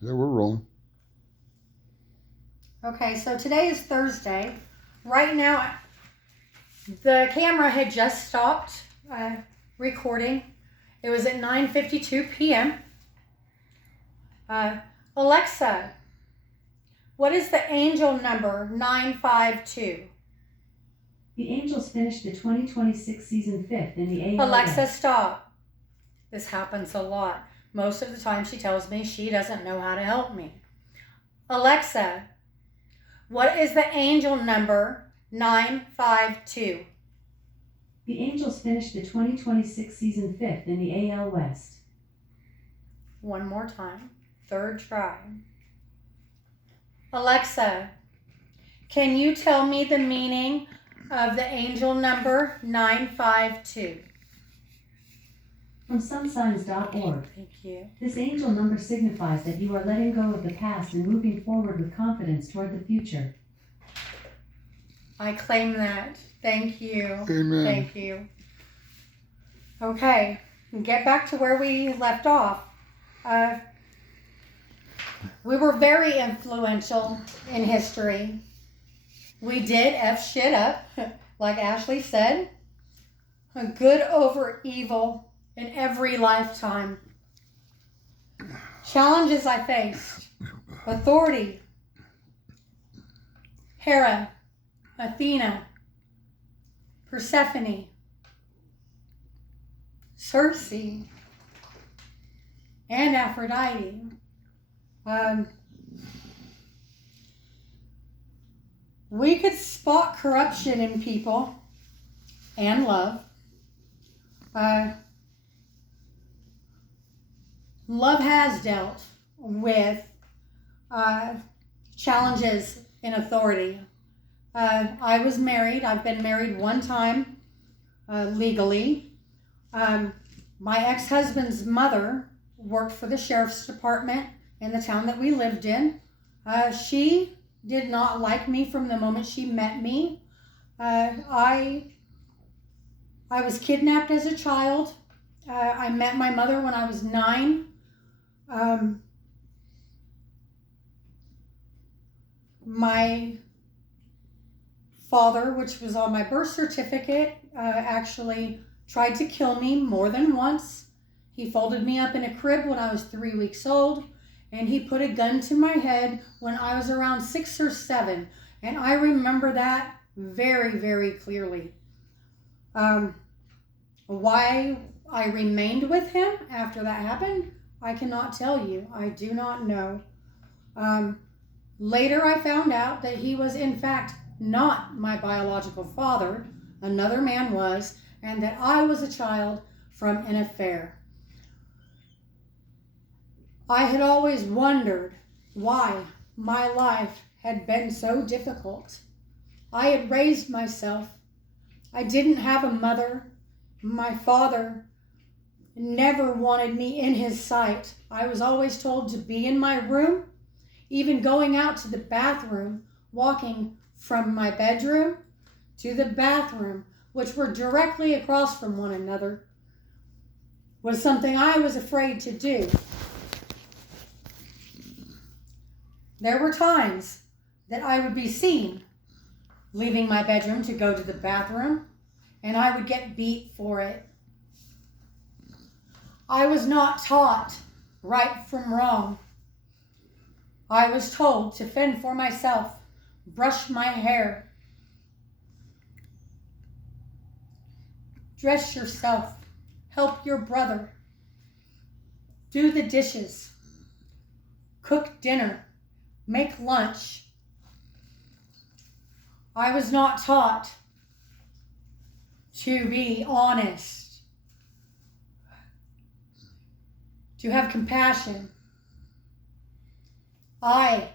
Yeah, we're rolling. Okay, so today is Thursday. Right now, the camera had just stopped recording. It was at 9:52 p.m. Alexa, what is the angel number 952? The Angels finished the 2026 season 5th in the AL Alexa, West. stop. This happens a lot. Most of the time she tells me she doesn't know how to help me. Alexa, what is the angel number 952? The Angels finished the 2026 season 5th in the AL West. One more time. Third try. Alexa, can you tell me the meaning of the angel number 952? From sunsigns.org. Thank you. This angel number signifies that you are letting go of the past and moving forward with confidence toward the future. I claim that. Thank you. Amen. Thank you. Okay, get back to where we left off. We were very influential in history. We did F shit up, like Ashley said. Good over evil in every lifetime. Challenges I faced. Authority. Hera. Athena. Persephone. Circe. And Aphrodite. We could spot corruption in people and love. Love has dealt with challenges in authority. I was married. I've been married one time legally. My ex-husband's mother worked for the sheriff's department in the town that we lived in. She did not like me from the moment she met me. I was kidnapped as a child. I met my mother when I was 9. My father, which was on my birth certificate, actually tried to kill me more than once. He folded me up in a crib when I was 3 weeks old, and he put a gun to my head when I was around 6 or 7. And I remember that very, very clearly. Why I remained with him after that happened, I cannot tell you. I do not know. Later I found out that he was in fact not my biological father. Another man was, and that I was a child from an affair. I had always wondered why my life had been so difficult. I had raised myself. I didn't have a mother. My father never wanted me in his sight. I was always told to be in my room, even going out to the bathroom, walking from my bedroom to the bathroom, which were directly across from one another, was something I was afraid to do. There were times that I would be seen leaving my bedroom to go to the bathroom, and I would get beat for it. I was not taught right from wrong. I was told to fend for myself, brush my hair, dress yourself, help your brother, do the dishes, cook dinner, make lunch. I was not taught to be honest, to have compassion. I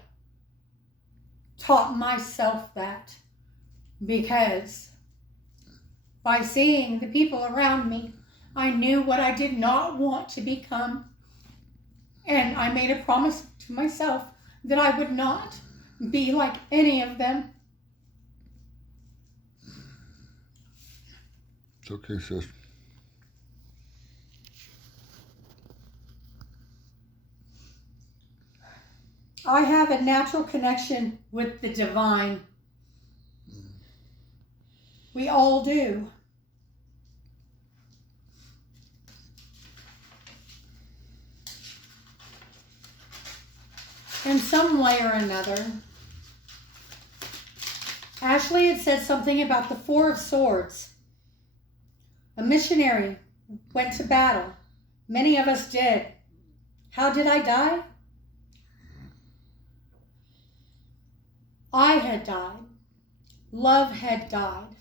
taught myself that because by seeing the people around me, I knew what I did not want to become. And I made a promise to myself that I would not be like any of them. It's okay, sis. I have a natural connection with the divine. We all do. In some way or another. Ashley had said something about the Four of Swords. A missionary went to battle. Many of us did. How did I die? I had died. Love had died.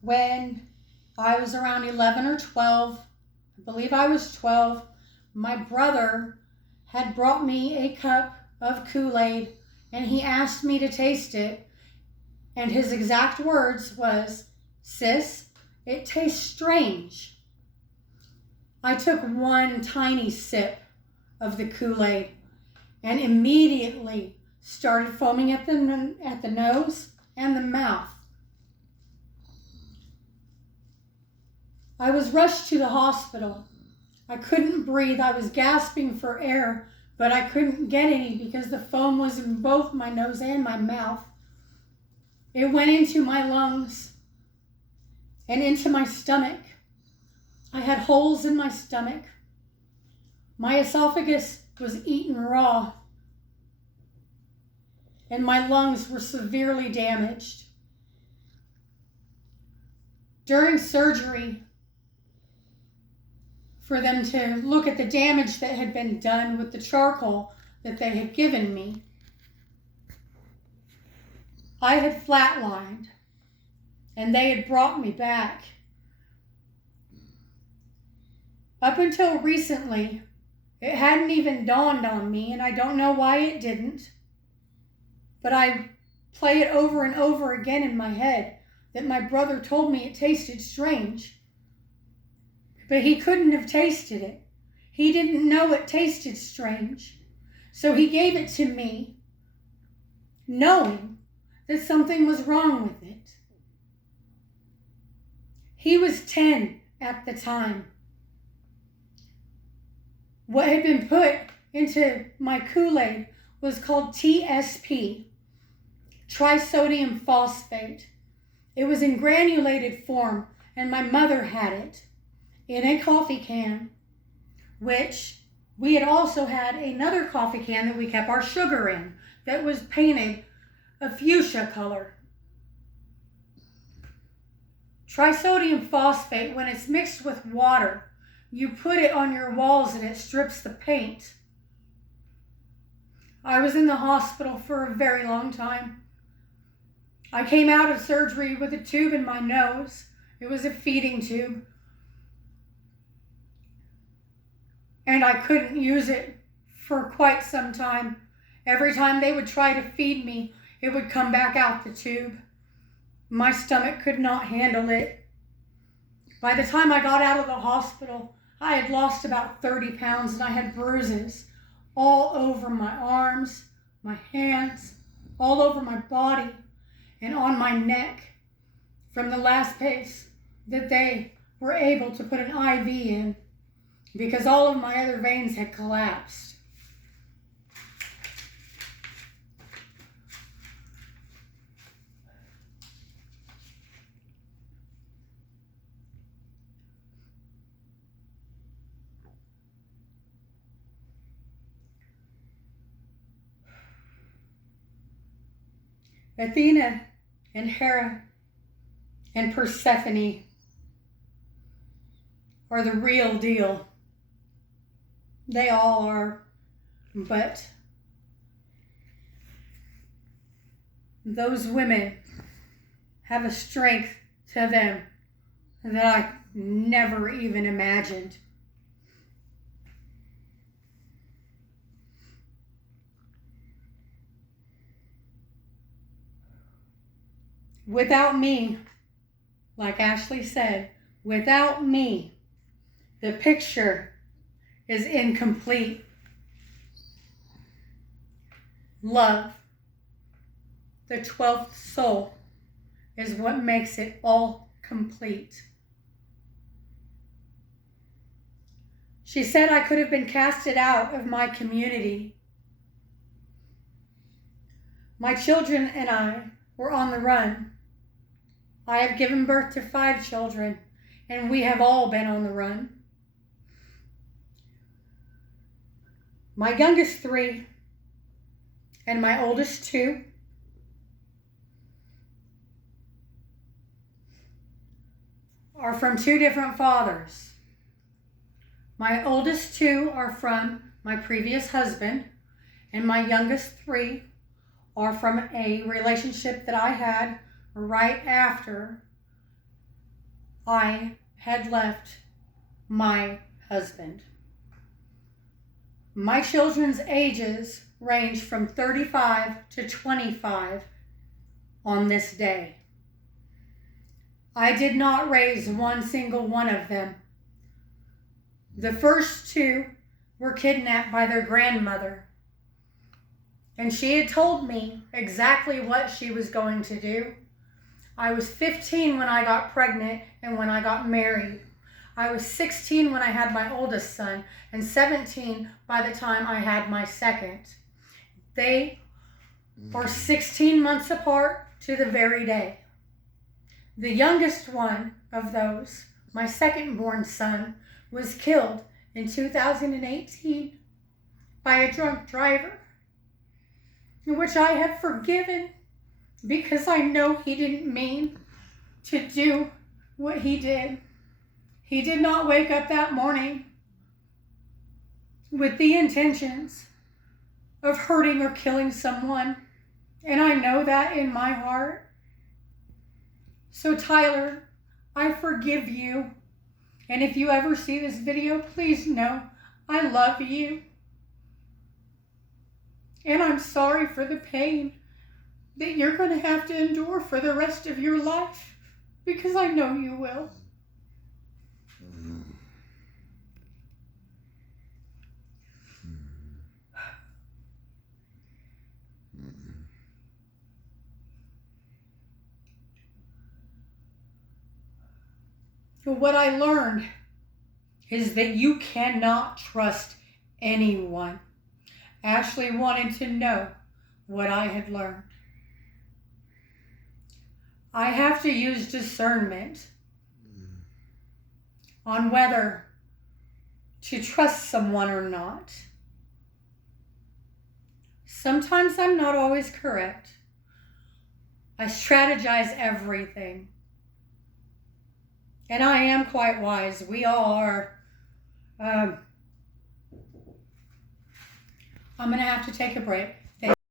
When I was around 11 or 12, I believe I was 12, my brother had brought me a cup of Kool-Aid and he asked me to taste it. And his exact words was, "Sis, it tastes strange." I took one tiny sip of the Kool-Aid and immediately started foaming at the nose and the mouth. I was rushed to the hospital. I couldn't breathe. I was gasping for air, but I couldn't get any because the foam was in both my nose and my mouth. It went into my lungs and into my stomach. I had holes in my stomach. My esophagus was eaten raw, and my lungs were severely damaged. During surgery, for them to look at the damage that had been done with the charcoal that they had given me, I had flatlined, and they had brought me back. Up until recently, it hadn't even dawned on me, and I don't know why it didn't, but I play it over and over again in my head that my brother told me it tasted strange. But he couldn't have tasted it. He didn't know it tasted strange. So he gave it to me, knowing that something was wrong with it. He was 10 at the time. What had been put into my Kool-Aid was called TSP, trisodium phosphate. It was in granulated form, and my mother had it in a coffee can, which we had also had another coffee can that we kept our sugar in that was painted a fuchsia color. Trisodium phosphate, when it's mixed with water, you put it on your walls and it strips the paint. I was in the hospital for a very long time. I came out of surgery with a tube in my nose. It was a feeding tube. And I couldn't use it for quite some time. Every time they would try to feed me, it would come back out the tube. My stomach could not handle it. By the time I got out of the hospital, I had lost about 30 pounds and I had bruises all over my arms, my hands, all over my body, and on my neck from the last place that they were able to put an IV in, because all of my other veins had collapsed. Athena and Hera and Persephone are the real deal. They all are, but those women have a strength to them that I never even imagined. Without me, like Ashley said, without me, the picture is incomplete. Love, the 12th soul, is what makes it all complete. She said I could have been casted out of my community. My children and I were on the run. I have given birth to 5 children, and we have all been on the run. My youngest 3 and my oldest 2 are from 2 different fathers. My oldest 2 are from my previous husband, and my youngest 3 are from a relationship that I had right after I had left my husband. My children's ages range from 35 to 25 on this day. I did not raise one single one of them. The first 2 were kidnapped by their grandmother, and she had told me exactly what she was going to do. I was 15 when I got pregnant and when I got married. I was 16 when I had my oldest son, and 17 by the time I had my second. They were 16 months apart to the very day. The youngest one of those, my second-born son, was killed in 2018 by a drunk driver, which I have forgiven because I know he didn't mean to do what he did. He did not wake up that morning with the intentions of hurting or killing someone, and I know that in my heart. So Tyler, I forgive you, and if you ever see this video, please know I love you, and I'm sorry for the pain that you're going to have to endure for the rest of your life, because I know you will. What I learned is that you cannot trust anyone. Ashley wanted to know what I had learned. I have to use discernment on whether to trust someone or not. Sometimes I'm not always correct. I strategize everything. And I am quite wise. We all are. I'm going to have to take a break.